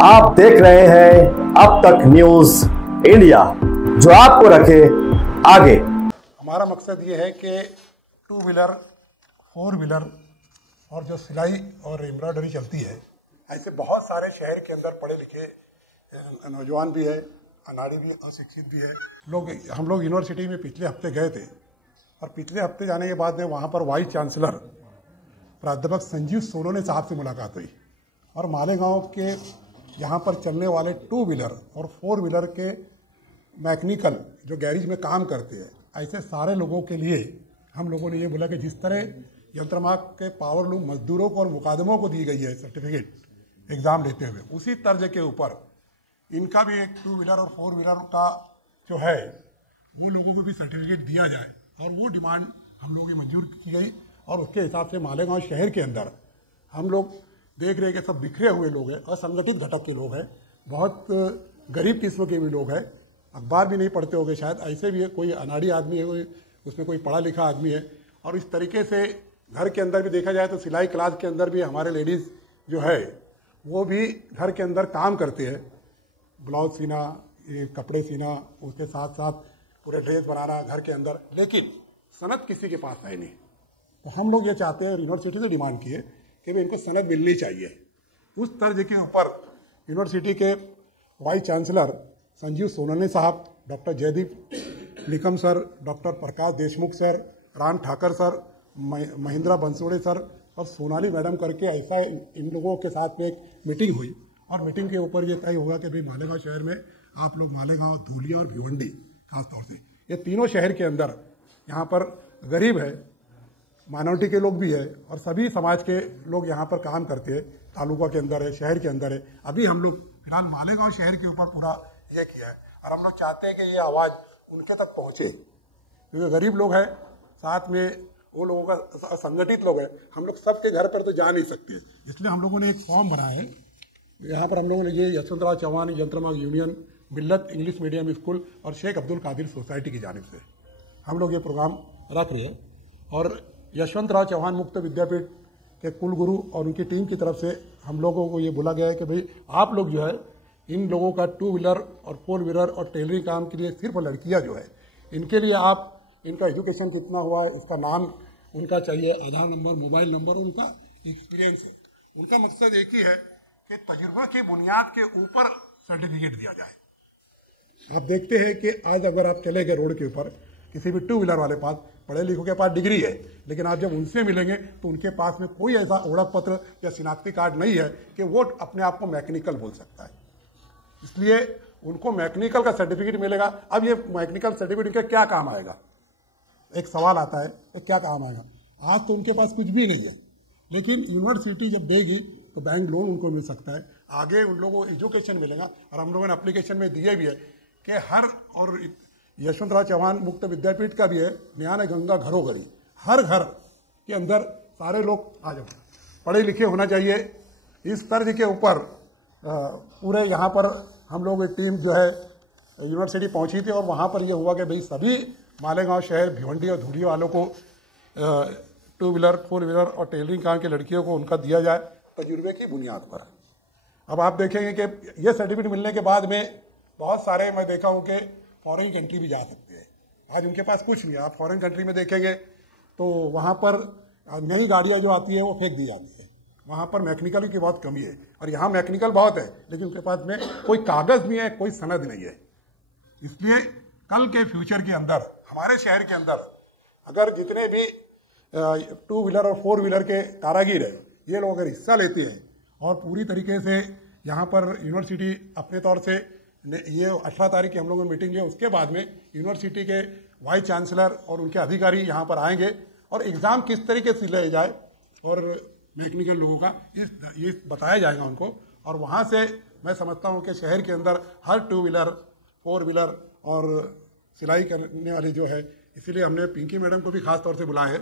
आप देख रहे हैं अब तक न्यूज इंडिया, जो आपको रखे आगे। हमारा मकसद ये है कि टू व्हीलर, फोर व्हीलर और जो सिलाई और एम्ब्रॉयडरी चलती है, ऐसे बहुत सारे शहर के अंदर पढ़े लिखे नौजवान भी है, अनाड़ी भी, अशिक्षित भी है लोग। हम लोग यूनिवर्सिटी में पिछले हफ्ते गए थे और पिछले हफ्ते जाने के बाद में वहाँ पर वाइस चांसलर प्राध्यापक संजीव सोनोने साहब से मुलाकात हुई और मालेगांव के यहाँ पर चलने वाले टू व्हीलर और फोर व्हीलर के मैकेनिकल जो गैरेज में काम करते हैं, ऐसे सारे लोगों के लिए हम लोगों ने ये बोला कि जिस तरह यंत्रमाग के पावर लूम मजदूरों को और मुकादमों को दी गई है सर्टिफिकेट एग्जाम लेते हुए, उसी तर्ज के ऊपर इनका भी एक टू व्हीलर और फोर व्हीलर का जो है वो लोगों को भी सर्टिफिकेट दिया जाए। और वो डिमांड हम लोगों की मंजूर की गई और उसके हिसाब से मालेगांव शहर के अंदर हम लोग देख रहे हैं कि सब बिखरे हुए लोग हैं, असंगठित घटक के लोग हैं, बहुत गरीब किस्म के भी लोग हैं, अखबार भी नहीं पढ़ते होंगे शायद, ऐसे भी है, कोई अनाड़ी आदमी है, कोई उसमें कोई पढ़ा लिखा आदमी है। और इस तरीके से घर के अंदर भी देखा जाए तो सिलाई क्लास के अंदर भी हमारे लेडीज़ जो है वो भी घर के अंदर काम करते हैं, ब्लाउज सीना, ये कपड़े सीना, उसके साथ साथ पूरे ड्रेस बनाना घर के अंदर, लेकिन सनद किसी के पास है नहीं। तो हम लोग ये चाहते हैं, यूनिवर्सिटी से डिमांड किए कि भाई इनको सनद मिलनी चाहिए। उस तर्ज के ऊपर यूनिवर्सिटी के वाइस चांसलर संजीव सोनोने साहब, doctor Jaydeep Nikam sir, doctor Prakash Deshmukh sir, Ram Thakar sir, Mahindra Bansode sir और सोनाली मैडम करके ऐसा इन लोगों के साथ में एक मीटिंग हुई और मीटिंग के ऊपर ये तय हुआ कि भाई मालेगांव शहर में आप लोग मालेगांव, धूलिया और भिवंडी खासतौर से ये तीनों शहर के अंदर यहाँ पर गरीब है, माइनॉरिटी के लोग भी है और सभी समाज के लोग यहाँ पर काम करते हैं, तालुका के अंदर है, शहर के अंदर है। अभी हम लोग फिलहाल मालेगांव शहर के ऊपर पूरा ये किया है और हम लोग चाहते हैं कि ये आवाज़ उनके तक पहुँचे, क्योंकि गरीब लोग हैं, साथ में वो लोगों का संगठित लोग हैं, हम लोग सबके घर पर तो जा नहीं सकते, इसलिए हम लोगों ने एक फॉर्म बनाया है। यहाँ पर हम लोगों ने ये यशवंतराव चौहान यंत्रमाग यूनियन, मिल्लत इंग्लिश मीडियम स्कूल और शेख अब्दुल कादिर सोसाइटी की जानिब से हम लोग ये प्रोग्राम रख रहे हैं और यशवंतराव चौहान मुक्त विद्यापीठ के कुलगुरु और उनकी टीम की तरफ से हम लोगों को ये बोला गया है कि भाई आप लोग जो है इन लोगों का टू व्हीलर और फोर व्हीलर और टेलरिंग काम के लिए सिर्फ लड़कियां जो है इनके लिए आप इनका एजुकेशन कितना हुआ है, इसका नाम उनका चाहिए, आधार नंबर, मोबाइल नंबर, उनका एक्सपीरियंस है। उनका मकसद एक ही है कि तजुर्बा की बुनियाद के ऊपर सर्टिफिकेट दिया जाए। आप देखते हैं कि आज अगर आप चले गए रोड के ऊपर किसी भी टू व्हीलर वाले पास, पढ़े लिखों के पास डिग्री है, लेकिन आप जब उनसे मिलेंगे तो उनके पास में कोई ऐसा ओळख पत्र या शिनाख्ती कार्ड नहीं है कि वो अपने आप को मैकेनिकल बोल सकता है। इसलिए उनको मैकेनिकल का सर्टिफिकेट मिलेगा। अब ये मैकेनिकल सर्टिफिकेट का क्या काम आएगा, एक सवाल आता है कि क्या काम आएगा। आज तो उनके पास कुछ भी नहीं है, लेकिन यूनिवर्सिटी जब देगी तो बैंक लोन उनको मिल सकता है, आगे उन लोगों को एजुकेशन मिलेगा। और हम लोगों ने एप्लीकेशन में दिए भी है कि हर, और यशवंतराव चौहान मुक्त विद्यापीठ का भी है, ज्ञान गंगा घरों घरी, हर घर के अंदर सारे लोग आ जाओ पढ़े लिखे होना चाहिए। इस तर्ज के ऊपर पूरे यहाँ पर हम लोग एक टीम जो है यूनिवर्सिटी पहुँची थी और वहाँ पर यह हुआ कि भाई सभी मालेगांव शहर, भिवंडी और धुलिया वालों को टू व्हीलर, फोर व्हीलर और टेलरिंग काम की लड़कियों को उनका दिया जाए तजुर्बे की बुनियाद पर। अब आप देखेंगे कि ये सर्टिफिकेट मिलने के बाद में बहुत सारे मैं देखा हूँ कि फॉरेन कंट्री भी जा सकते हैं। आज उनके पास कुछ नहीं है। आप फॉरेन कंट्री में देखेंगे तो वहाँ पर नई गाड़ियाँ जो आती है वो फेंक दी जाती है, वहाँ पर मैकेनिकल की बहुत कमी है और यहाँ मैकेनिकल बहुत है, लेकिन उनके पास में कोई कागज़ नहीं है, कोई सनद नहीं है। इसलिए कल के फ्यूचर के अंदर हमारे शहर के अंदर अगर जितने भी टू व्हीलर और फोर व्हीलर के कारागिर है, ये लोग अगर हिस्सा लेते हैं और पूरी तरीके से यहाँ पर यूनिवर्सिटी अपने तौर से ये 18 तारीख की हम लोगों ने मीटिंग है, उसके बाद में यूनिवर्सिटी के वाइस चांसलर और उनके अधिकारी यहाँ पर आएंगे और एग्ज़ाम किस तरीके से लिया जाए और मैकेनिकल लोगों का ये बताया जाएगा उनको। और वहाँ से मैं समझता हूँ कि शहर के अंदर हर टू व्हीलर, फोर व्हीलर और सिलाई करने वाले जो है, इसीलिए हमने पिंकी मैडम को भी खास तौर से बुलाया है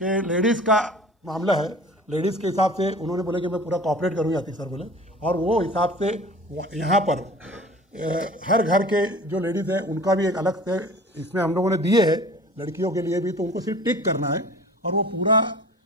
कि लेडीज़ का मामला है, लेडीज़ के हिसाब से उन्होंने बोले कि मैं पूरा कॉपरेट करूँगा, अतीक सर बोले, और वो हिसाब से यहाँ पर हर घर के जो लेडीज़ हैं उनका भी एक अलग से इसमें हम लोगों ने दिए है, लड़कियों के लिए भी, तो उनको सिर्फ टिक करना है और वो पूरा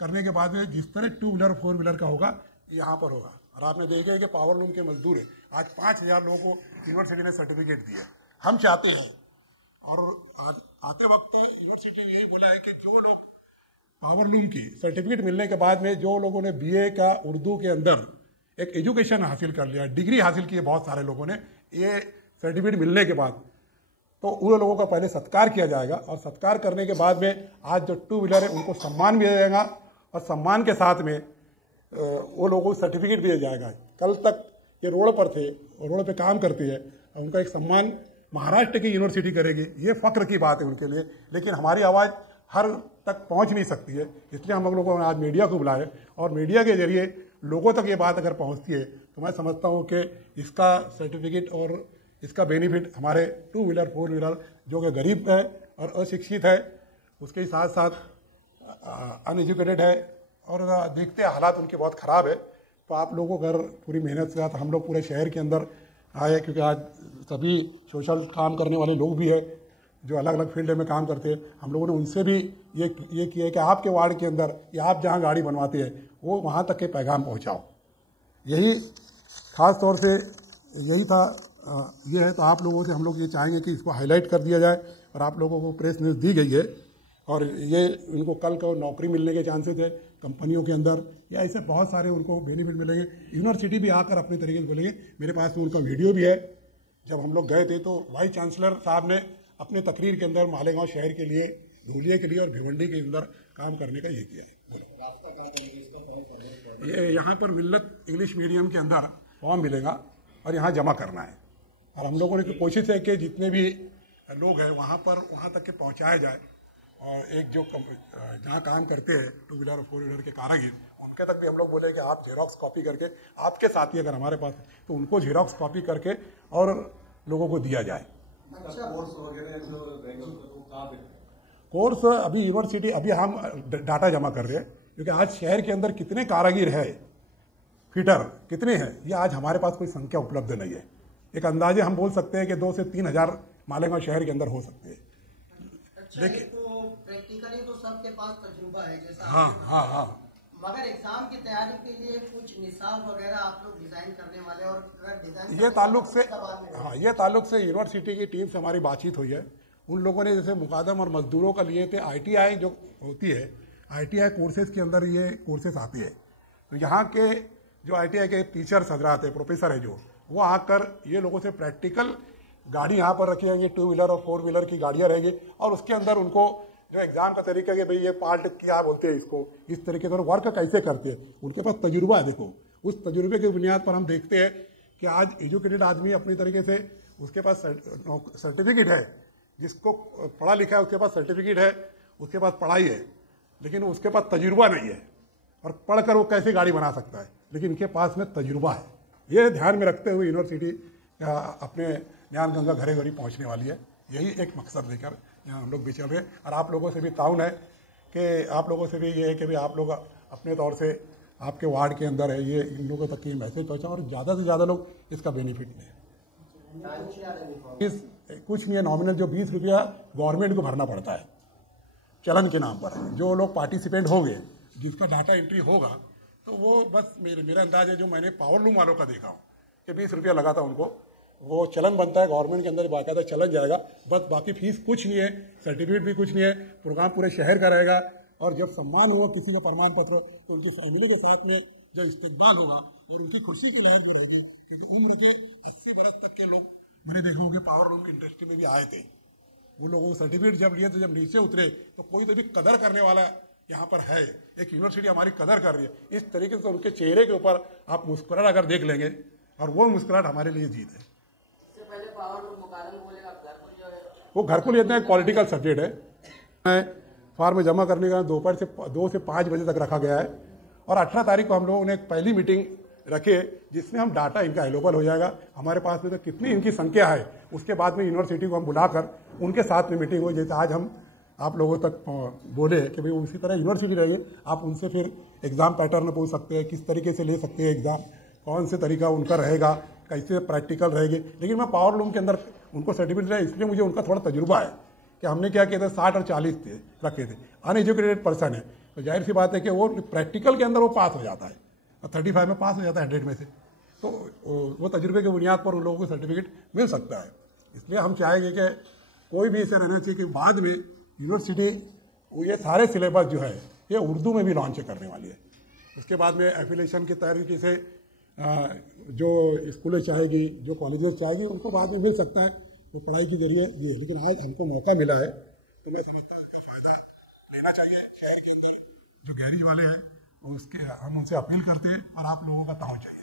करने के बाद जिस तरह टू व्हीलर फोर व्हीलर का होगा यहाँ पर होगा। और आपने देखे कि पावर लूम के मजदूर है, आज 5,000 लोगों को यूनिवर्सिटी ने सर्टिफिकेट दिया। हम चाहते हैं और आते वक्त यूनिवर्सिटी ने यही बोला है कि जो लोग पावर लूम की सर्टिफिकेट मिलने के बाद में जो लोगों ने बीए का उर्दू के अंदर एक एजुकेशन हासिल कर लिया, डिग्री हासिल की है बहुत सारे लोगों ने, ये सर्टिफिकेट मिलने के बाद तो उन लोगों का पहले सत्कार किया जाएगा और सत्कार करने के बाद में आज जो 2 व्हीलर है उनको सम्मान भी दिया जाएगा और सम्मान के साथ में वो लोगों को सर्टिफिकेट दिया जाएगा। कल तक ये रोड पर थे और रोड पे काम करते हैं, उनका एक सम्मान महाराष्ट्र की यूनिवर्सिटी करेगी, ये फक्र की बात है उनके लिए। लेकिन हमारी आवाज़ हर तक पहुंच नहीं सकती है, इसलिए हम लोगों ने आज मीडिया को बुलाया और मीडिया के जरिए लोगों तक ये बात अगर पहुंचती है तो मैं समझता हूं कि इसका सर्टिफिकेट और इसका बेनिफिट हमारे 2 व्हीलर 4 व्हीलर जो कि गरीब है और अशिक्षित है, उसके साथ साथ अनएजुकेटेड है और देखते हैं हालात उनके बहुत ख़राब है। तो आप लोगों को अगर पूरी मेहनत के साथ हम लोग पूरे शहर के अंदर आए, क्योंकि आज सभी सोशल काम करने वाले लोग भी है जो अलग अलग फील्ड में काम करते हैं, हम लोगों ने उनसे भी ये किया है कि आपके वार्ड के अंदर या आप जहाँ गाड़ी बनवाते हैं वो वहाँ तक के पैगाम पहुँचाओ। यही खास तौर से यही था, ये है। तो आप लोगों से हम लोग ये चाहेंगे कि इसको हाईलाइट कर दिया जाए और आप लोगों को प्रेस न्यूज़ दी गई है और ये उनको कल को नौकरी मिलने के चांसेस है कंपनियों के अंदर, या ऐसे बहुत सारे उनको बेनिफिट मिलेंगे। यूनिवर्सिटी भी आकर अपने तरीके से बोलेंगे। मेरे पास तो उनका वीडियो भी है, जब हम लोग गए थे तो वाइस चांसलर साहब ने अपने तकरीर के अंदर मालेगांव शहर के लिए, धूलिया के लिए और भिवंडी के अंदर काम करने का ये किया है। ये यहाँ पर मिल्लत इंग्लिश मीडियम के अंदर फॉर्म मिलेगा और यहाँ जमा करना है और हम लोगों ने कोशिश है कि जितने भी लोग हैं वहाँ तक के पहुँचाया जाए और एक जो जहाँ काम करते हैं 2 व्हीलर और 4 व्हीलर के कारीगर, उनके तक भी हम लोग बोले कि आप जेरोक्स कॉपी करके, आपके साथी अगर हमारे पास तो उनको जेरोक्स कॉपी करके और लोगों को दिया जाए। कोर्स अभी यूनिवर्सिटी, अभी हम डाटा जमा कर रहे हैं क्योंकि आज शहर के अंदर कितने कारीगर है, फिटर कितने हैं, ये आज हमारे पास कोई संख्या उपलब्ध नहीं है। एक अंदाजे हम बोल सकते हैं कि 2 से 3 हज़ार मालेगांव शहर के अंदर हो सकते हैं। लेकिन तो प्रैक्टिकली तो सबके पास तजुर्बा है जैसा। हाँ। मगर एग्जाम की तैयारी के लिए कुछ निसाब वगैरह आप लोग डिजाइन करने वाले, और डिजाइन ये ताल्लुक से यूनिवर्सिटी की टीम से हमारी बातचीत हुई है। उन लोगों ने जैसे मुकादम और मजदूरों का लिए थे, ITI जो होती है, ITI कोर्सेज के अंदर ये कोर्सेज आती है। तो यहाँ के जो ITI के टीचर्स हजरात है, प्रोफेसर है जो, वो आकर ये लोगों से प्रैक्टिकल गाड़ी यहाँ पर रखी जाएंगी, 2 व्हीलर और 4 व्हीलर की गाड़ियाँ रहेंगी और उसके अंदर उनको जो एग्जाम का तरीका है कि भाई ये पार्ट क्या बोलते हैं इसको, इस तरीके से वर्क कैसे करते हैं, उनके पास तजुर्बा है। देखो उस तजुर्बे की बुनियाद पर हम देखते हैं कि आज एजुकेटेड आदमी अपनी तरीके से, उसके पास सर्टिफिकेट है, जिसको पढ़ा लिखा है उसके पास सर्टिफिकेट है, उसके पास पढ़ाई है, लेकिन उसके पास तजुर्बा नहीं है और पढ़कर वो कैसे गाड़ी बना सकता है, लेकिन इनके पास में तजुर्बा है। ये ध्यान में रखते हुए यूनिवर्सिटी अपने ज्ञान गंगा घरे घरी पहुंचने वाली है। यही एक मकसद लेकर यहाँ हम लोग भी चल रहे हैं और आप लोगों से भी ताउन है कि आप लोगों से भी ये है कि भाई आप लोग अपने तौर से आपके वार्ड के अंदर है, ये इन लोगों तक ये मैसेज पहुँचाओ और ज़्यादा से ज़्यादा लोग इसका बेनिफिट लें। कुछ नहीं है, नॉमिनल जो 20 रुपया गवर्नमेंट को भरना पड़ता है चलन के नाम पर। जो लोग पार्टिसिपेंट होंगे, जिसका डाटा एंट्री होगा, तो वो बस मेरा अंदाज है, जो मैंने पावर लूम वालों का देखा हूँ कि 20 रुपया लगा था उनको, वो चलन बनता है गवर्नमेंट के अंदर, बाकायदा चलन जाएगा, बस बाकी फीस कुछ नहीं है, सर्टिफिकेट भी कुछ नहीं है, प्रोग्राम पूरे शहर का रहेगा और जब सम्मान हुआ किसी का प्रमाण पत्र तो उनकी फैमिली के साथ में जब इस्तेकबाल होगा और उनकी खुशी की लहर जो रहेगी, क्योंकि उम्र के 80 बरस तक के लोग मैंने देखा होंगे पावर लूम की इंडस्ट्री में भी आए थे, वो लोगों को सर्टिफिकेट जब लिए तो जब नीचे उतरे तो कोई तो भी कदर करने वाला यहाँ पर है, एक यूनिवर्सिटी हमारी कदर कर रही है। इस तरीके से उनके चेहरे के ऊपर आप मुस्कुराहट अगर देख लेंगे और वो मुस्कुराहट हमारे लिए जीत है। वो घर को लेते हैं, पॉलिटिकल सब्जेक्ट है, फॉर्म जमा करने का दोपहर से 2 से 5 बजे तक रखा गया है और 18 तारीख को हम लोगों ने एक पहली मीटिंग रखे जिसमें हम डाटा इनका अवेलेबल हो जाएगा। हमारे पास में तो कितनी इनकी संख्या है, उसके बाद में यूनिवर्सिटी को हम बुलाकर उनके साथ में मीटिंग हुई, जैसे आज हम आप लोगों तक बोले कि भाई उसी तरह यूनिवर्सिटी रहेगी, आप उनसे फिर एग्ज़ाम पैटर्न पूछ सकते हैं, किस तरीके से ले सकते हैं एग्ज़ाम, कौन से तरीका उनका रहेगा, कैसे प्रैक्टिकल रहेगी। लेकिन मैं पावर लूम के अंदर उनको सर्टिफिकेट दिया, इसलिए मुझे उनका थोड़ा तजुर्बा है कि हमने क्या किया था, 60 और 40 रखे थे। अनएजुकेटेड पर्सन है तो जाहिर सी बात है कि वो प्रैक्टिकल के अंदर वो पास हो जाता है 35 में पास हो जाता है 100 में से, तो वो तजुर्बे की बुनियाद पर उन लोगों को सर्टिफिकेट मिल सकता है। इसलिए हम चाहेंगे कि कोई भी ऐसे रहना चाहिए कि बाद में यूनिवर्सिटी ये सारे सिलेबस जो है ये उर्दू में भी लॉन्च करने वाली है। उसके बाद में एफिलेशन की तरीके से जो स्कूलें चाहेगी, जो कॉलेजेस चाहेगी, उनको बाद में मिल सकता है वो पढ़ाई के जरिए ये। लेकिन आज हमको मौका मिला है तो मैं समझता हूँ उसका फ़ायदा लेना चाहिए। शहर के अंदर जो गैरेज वाले हैं उसके हम उनसे अपील करते हैं और आप लोगों का ताउन चाहिए।